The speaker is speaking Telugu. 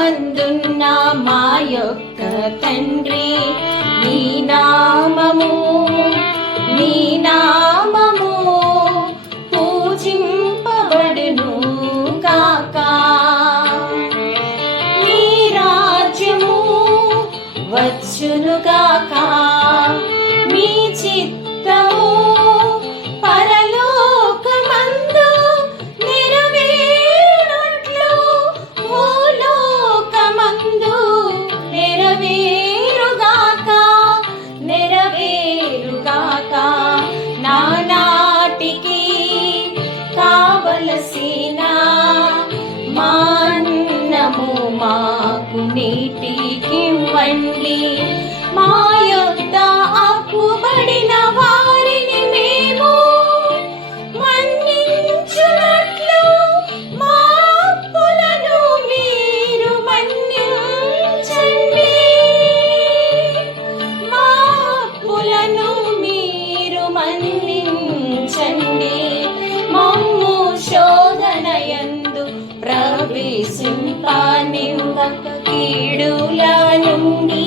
పరలోకమందున్న మా యొక్క తండ్రి, నీ నామము పూజింపబడును గాక. నీ రాజ్యము వచ్చును గాక. మీ చిత్తము పరలోకమందు నెరవేరునట్లు భూలోకమందు నెరవేరుగాక. నానాటికి కావలసిన మాన్నము మాకు నేటికివ్వండి. మా యొద్ద అప్పుబడిన వారిని మేము మన్నించునట్లు మా అప్పులను మీరు మన్నించండి. మా అప్పులను మీరు మన్నించండి. మమ్ము శోధనయందు ప్రవేశింపనివ్వక కీడుల నుండి